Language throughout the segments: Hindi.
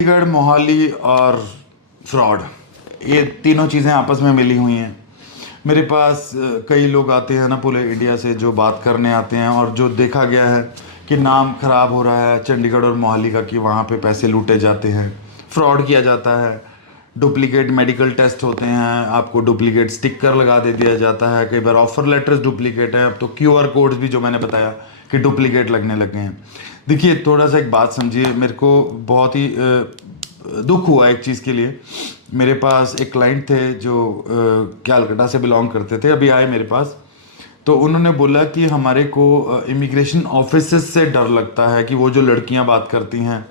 चंडीगढ़, मोहाली और फ्रॉड, ये तीनों चीज़ें आपस में मिली हुई हैं। मेरे पास कई लोग आते हैं ना पूरे इंडिया से जो बात करने आते हैं, और जो देखा गया है कि नाम खराब हो रहा है चंडीगढ़ और मोहाली का, कि वहाँ पे पैसे लूटे जाते हैं, फ्रॉड किया जाता है, डुप्लीकेट मेडिकल टेस्ट होते हैं, आपको डुप्लीकेट स्टिकर लगा दे दिया जाता है, कई बार ऑफर लेटर्स डुप्लीकेट हैं, अब तो क्यूआर कोड्स भी जो मैंने बताया कि डुप्लीकेट लगने लगे हैं। देखिए, थोड़ा सा एक बात समझिए, मेरे को बहुत ही दुख हुआ एक चीज़ के लिए। मेरे पास एक क्लाइंट थे जो कैलकाटा से बिलोंग करते थे, अभी आए मेरे पास। तो उन्होंने बोला कि हमारे को इमिग्रेशन ऑफिसेस से डर लगता है कि वो जो लड़कियां बात करती हैं,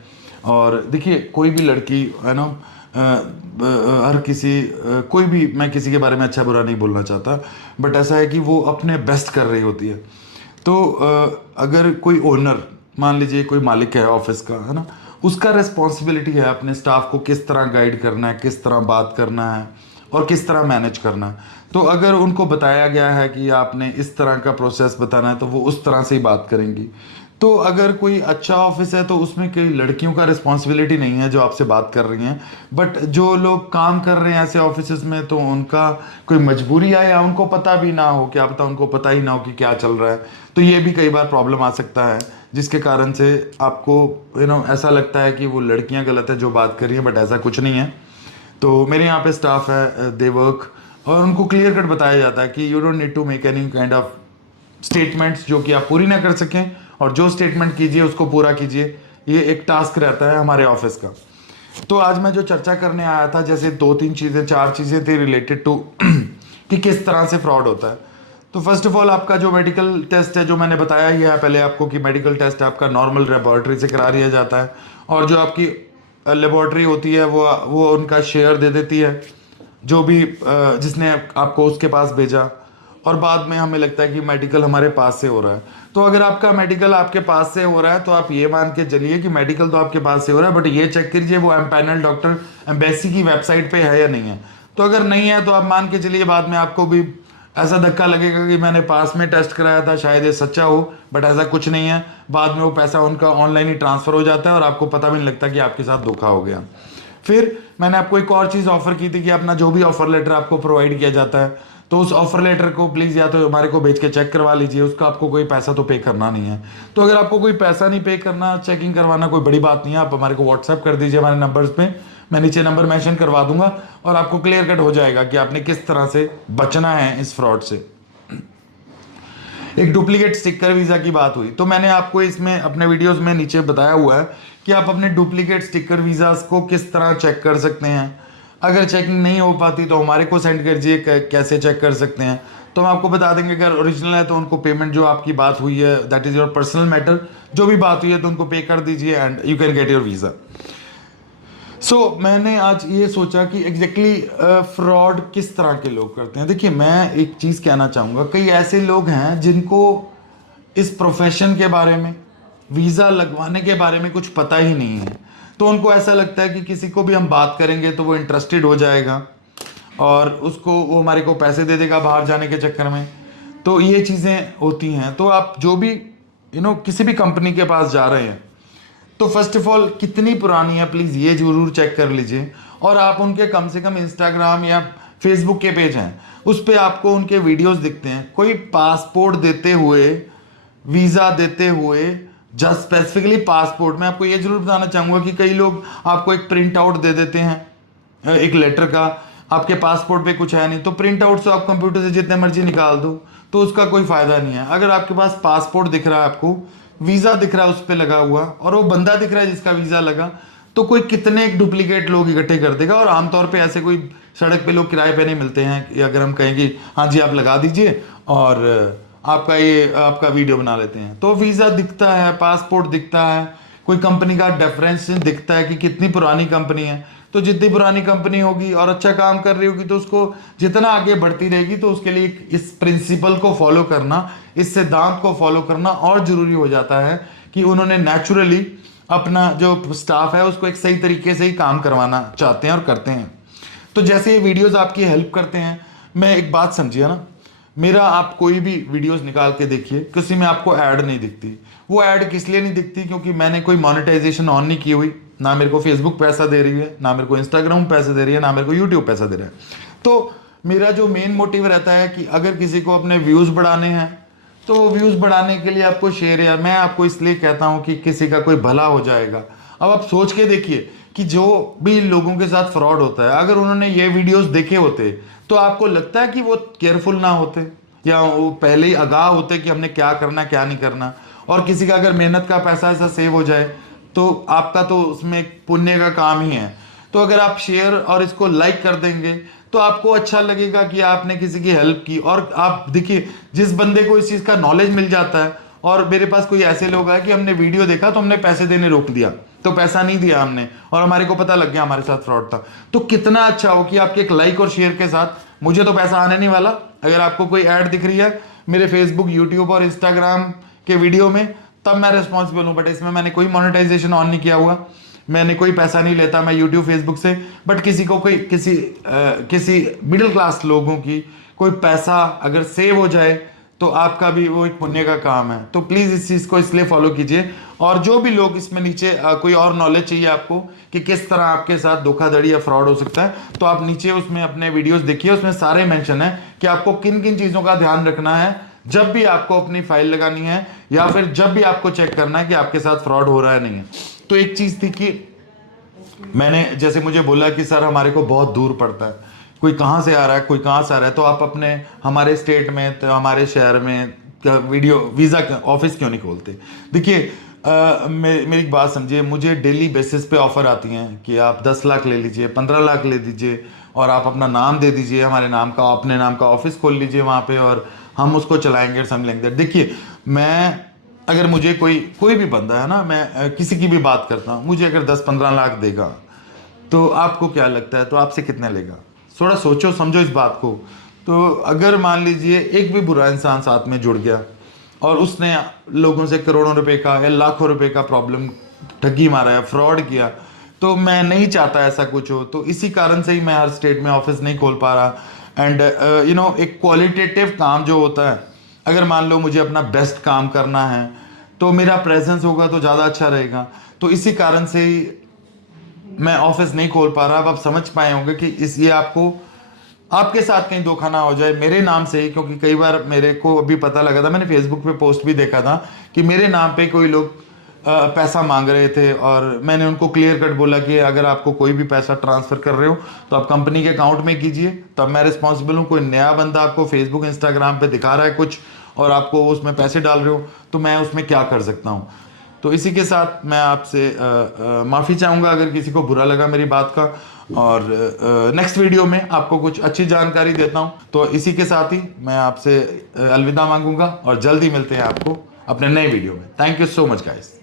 और देखिए कोई भी लड़की है ना, हर किसी कोई भी, मैं किसी के बारे में अच्छा बुरा नहीं बोलना चाहता, बट ऐसा है कि वो अपने बेस्ट कर रही होती है। तो अगर कोई ओनर, मान लीजिए कोई मालिक है ऑफिस का, है ना, उसका रिस्पॉन्सिबिलिटी है अपने स्टाफ को किस तरह गाइड करना है, किस तरह बात करना है और किस तरह मैनेज करना है। तो अगर उनको बताया गया है कि आपने इस तरह का प्रोसेस बताना है, तो वो उस तरह से ही बात करेंगी। तो अगर कोई अच्छा ऑफिस है तो उसमें कोई लड़कियों का रिस्पॉन्सिबिलिटी नहीं है जो आपसे बात कर रही हैं, बट जो लोग काम कर रहे हैं ऐसे ऑफिस में, तो उनका कोई मजबूरी है या उनको पता भी ना हो, क्या पता उनको पता ही ना हो कि क्या चल रहा है, तो ये भी कई बार प्रॉब्लम आ सकता है, जिसके कारण से आपको ऐसा लगता है कि वो लड़कियां गलत है जो बात कर रही हैं, बट ऐसा कुछ नहीं है। तो मेरे यहाँ पे स्टाफ है, दे वर्क, और उनको क्लियर कट बताया जाता है कि you don't need to make any kind of statements जो कि आप पूरी ना कर सकें, और जो स्टेटमेंट कीजिए उसको पूरा कीजिए। ये एक टास्क रहता है हमारे ऑफिस का। तो आज मैं जो चर्चा करने आया था, जैसे दो तीन चीज़ें, चार चीज़ें थी रिलेटेड टू कि किस तरह से फ्रॉड होता है। तो फर्स्ट ऑफ ऑल, आपका जो मेडिकल टेस्ट है, जो मैंने बताया ही है पहले आपको, कि मेडिकल टेस्ट आपका नॉर्मल लेबॉर्ट्री से करा लिया जाता है, और जो आपकी लेबॉर्ट्री होती है वो उनका शेयर दे देती है, जो भी जिसने आपको उसके पास भेजा, और बाद में हमें लगता है कि मेडिकल हमारे पास से हो रहा है। तो अगर आपका मेडिकल आपके पास से हो रहा है, तो आप ये मान के चलिए कि मेडिकल तो आपके पास से हो रहा है, बट ये चेक कीजिए वो एम्पैनल डॉक्टर एम्बेसी की वेबसाइट पे है या नहीं है। तो अगर नहीं है तो आप मान के चलिए बाद में आपको भी ऐसा धक्का लगेगा कि मैंने पास में टेस्ट कराया था, शायद ये सच्चा हो, बट ऐसा कुछ नहीं है। बाद में वो पैसा उनका ऑनलाइन ही ट्रांसफर हो जाता है और आपको पता भी नहीं लगता कि आपके साथ धोखा हो गया। फिर मैंने आपको एक और चीज़ ऑफर की थी कि अपना जो भी ऑफर लेटर आपको प्रोवाइड किया जाता है, तो उस ऑफर लेटर को प्लीज़ या तो हमारे को भेज के चेक करवा लीजिए, उसका आपको कोई पैसा तो पे करना नहीं है। तो अगर आपको कोई पैसा नहीं पे करना, चेकिंग करवाना कोई बड़ी बात नहीं है, आप हमारे को व्हाट्सएप कर दीजिए हमारे नंबर्स पे, मैं नीचे नंबर मेंशन करवा दूंगा, और आपको क्लियर कट हो जाएगा कि आपने किस तरह से बचना है इस फ्रॉड से। एक डुप्लीकेट स्टिकर वीज़ा की बात हुई, तो मैंने आपको इसमें अपने वीडियोस में नीचे बताया हुआ है कि आप अपने डुप्लीकेट स्टिकर वीज़ास को किस तरह चेक कर सकते हैं। अगर चेकिंग नहीं हो पाती तो हमारे को सेंड कीजिए, कैसे चेक कर सकते हैं, तो हम आपको बता देंगे। अगर ओरिजिनल है तो उनको पेमेंट, जो आपकी बात हुई है, that is your personal matter, जो भी बात हुई है तो उनको पे कर दीजिए and you can get your visa. मैंने आज ये सोचा कि एग्जैक्टली फ्रॉड किस तरह के लोग करते हैं। देखिए, मैं एक चीज़ कहना चाहूँगा, कई ऐसे लोग हैं जिनको इस प्रोफेशन के बारे में, वीज़ा लगवाने के बारे में कुछ पता ही नहीं है। तो उनको ऐसा लगता है कि किसी को भी हम बात करेंगे तो वो इंटरेस्टेड हो जाएगा और उसको, वो हमारे को पैसे दे देगा बाहर जाने के चक्कर में। तो ये चीज़ें होती हैं। तो आप जो भी किसी भी कंपनी के पास जा रहे हैं, तो फर्स्ट ऑफ ऑल कितनी पुरानी है प्लीज़ ये जरूर चेक कर लीजिए। और आप उनके कम से कम इंस्टाग्राम या फेसबुक के पेज हैं, उस पर आपको उनके वीडियोस दिखते हैं, कोई पासपोर्ट देते हुए, वीज़ा देते हुए, जस्ट स्पेसिफिकली पासपोर्ट। मैं आपको ये जरूर बताना चाहूँगा कि कई लोग आपको एक प्रिंट आउट दे देते हैं एक लेटर का, आपके पासपोर्ट पे कुछ है नहीं, तो प्रिंट आउट से आप कंप्यूटर से जितने मर्जी निकाल दो, तो उसका कोई फ़ायदा नहीं है। अगर आपके पास पासपोर्ट दिख रहा है, आपको वीज़ा दिख रहा है उस पर लगा हुआ, और वो बंदा दिख रहा है जिसका वीज़ा लगा, तो कोई कितने एक डुप्लीकेट लोग इकट्ठे कर देगा। और आमतौर पे ऐसे कोई सड़क पे लोग किराए पे नहीं मिलते हैं कि अगर हम कहें कि हाँ जी आप लगा दीजिए और आपका वीडियो बना लेते हैं। तो वीज़ा दिखता है, पासपोर्ट दिखता है, कोई कंपनी का डेफरेंस दिखता है कि कितनी पुरानी कंपनी है। तो जितनी पुरानी कंपनी होगी और अच्छा काम कर रही होगी, तो उसको जितना आगे बढ़ती रहेगी, तो उसके लिए इस प्रिंसिपल को फॉलो करना, इस सिद्धांत को फॉलो करना और ज़रूरी हो जाता है कि उन्होंने नेचुरली अपना जो स्टाफ है उसको एक सही तरीके से ही काम करवाना चाहते हैं और करते हैं। तो जैसे ये वीडियोस आपकी हेल्प करते हैं, मैं एक बात समझिए ना, मेरा आप कोई भी वीडियोस निकाल के देखिए, किसी में आपको ऐड नहीं दिखती। वो ऐड किस लिए नहीं दिखती? क्योंकि मैंने कोई मोनेटाइजेशन ऑन नहीं की हुई, ना मेरे को फेसबुक पैसा दे रही है, ना मेरे को इंस्टाग्राम पैसे दे रही है, ना मेरे को यूट्यूब पैसा दे रहा है। तो मेरा जो मेन मोटिव रहता है कि अगर किसी को अपने व्यूज़ बढ़ाने हैं तो व्यूज़ बढ़ाने के लिए आपको शेयर, या मैं आपको इसलिए कहता हूँ कि किसी का कोई भला हो जाएगा। अब आप सोच के देखिए कि जो भी लोगों के साथ फ्रॉड होता है, अगर उन्होंने ये वीडियोस देखे होते तो आपको लगता है कि वो केयरफुल ना होते, या वो पहले ही आगाह होते कि हमने क्या करना क्या नहीं करना। और किसी का अगर मेहनत का पैसा ऐसा सेव हो जाए तो आपका तो उसमें एक पुण्य का काम ही है। तो अगर आप शेयर और इसको लाइक कर देंगे तो आपको अच्छा लगेगा कि आपने किसी की हेल्प की। और आप देखिए, जिस बंदे को इस चीज़ का नॉलेज मिल जाता है, और मेरे पास कोई ऐसे लोग हैं कि हमने वीडियो देखा तो हमने पैसे देने रोक दिया, तो पैसा नहीं दिया हमने, और हमारे को पता लग गया हमारे साथ फ्रॉड था। तो कितना अच्छा हो कि आपके एक लाइक और शेयर के साथ मुझे तो पैसा आने नहीं वाला। अगर आपको कोई ऐड दिख रही है मेरे फेसबुक, यूट्यूब और इंस्टाग्राम के वीडियो में, तब मैं रिस्पॉन्सिबल हूँ। बट इसमें मैंने कोई मोनेटाइजेशन ऑन नहीं किया हुआ, मैंने कोई पैसा नहीं लेता मैं यूट्यूब फेसबुक से। बट किसी को कोई किसी मिडिल क्लास लोगों की कोई पैसा अगर सेव हो जाए तो आपका भी वो एक पुण्य का काम है। तो प्लीज़ इस चीज़ को इसलिए फॉलो कीजिए। और जो भी लोग इसमें नीचे कोई और नॉलेज चाहिए आपको कि किस तरह आपके साथ धोखाधड़ी या फ्रॉड हो सकता है, तो आप नीचे उसमें अपने वीडियोस देखिए, उसमें सारे मेंशन है कि आपको किन किन चीज़ों का ध्यान रखना है जब भी आपको अपनी फाइल लगानी है, या फिर जब भी आपको चेक करना है कि आपके साथ फ्रॉड हो रहा है नहीं है। तो एक चीज़ थी कि मैंने जैसे मुझे बोला कि सर हमारे को बहुत दूर पड़ता है, कोई कहाँ से आ रहा है, कोई कहाँ से आ रहा है, तो आप अपने हमारे स्टेट में, तो हमारे शहर में वीडियो वीज़ा ऑफिस क्यों नहीं खोलते। देखिए मेरी एक बात समझिए, मुझे डेली बेसिस पे ऑफ़र आती हैं कि आप 10 लाख ले लीजिए, 15 लाख ले दीजिए, और आप अपना नाम दे दीजिए, हमारे नाम का, अपने नाम का ऑफिस खोल लीजिए वहाँ पे, और हम उसको चलाएंगे समझेंगे। देखिए मैं, अगर मुझे कोई भी बंदा है ना, मैं किसी की भी बात करता हूँ, मुझे अगर 10-15 लाख देगा तो आपको क्या लगता है, तो आपसे कितने लेगा? थोड़ा सोचो समझो इस बात को। तो अगर मान लीजिए एक भी बुरा इंसान साथ में जुड़ गया और उसने लोगों से करोड़ों रुपए का या लाखों रुपए का प्रॉब्लम ठगी मारा है, फ्रॉड किया, तो मैं नहीं चाहता ऐसा कुछ हो। तो इसी कारण से ही मैं हर स्टेट में ऑफिस नहीं खोल पा रहा। एंड एक क्वालिटेटिव काम जो होता है, अगर मान लो मुझे अपना बेस्ट काम करना है तो मेरा प्रेजेंस होगा तो ज़्यादा अच्छा रहेगा। तो इसी कारण से ही मैं ऑफिस नहीं खोल पा रहा। अब आप समझ पाए होंगे कि ये आपको, आपके साथ कहीं धोखा ना हो जाए मेरे नाम से ही, क्योंकि कई बार मेरे को अभी पता लगा था, मैंने फेसबुक पे पोस्ट भी देखा था कि मेरे नाम पे कोई लोग पैसा मांग रहे थे, और मैंने उनको क्लियर कट बोला कि अगर आपको कोई भी पैसा ट्रांसफ़र कर रहे हो तो आप कंपनी के अकाउंट में कीजिए, तब मैं रिस्पॉन्सिबल हूँ। कोई नया बंदा आपको फेसबुक इंस्टाग्राम पे दिखा रहा है कुछ और आपको उसमें पैसे डाल रहे हो, तो मैं उसमें क्या कर सकता हूँ। तो इसी के साथ मैं आपसे माफ़ी चाहूँगा अगर किसी को बुरा लगा मेरी बात का, और नेक्स्ट वीडियो में आपको कुछ अच्छी जानकारी देता हूँ। तो इसी के साथ ही मैं आपसे अलविदा मांगूंगा, और जल्दी मिलते हैं आपको अपने नए वीडियो में। Thank you so much guys.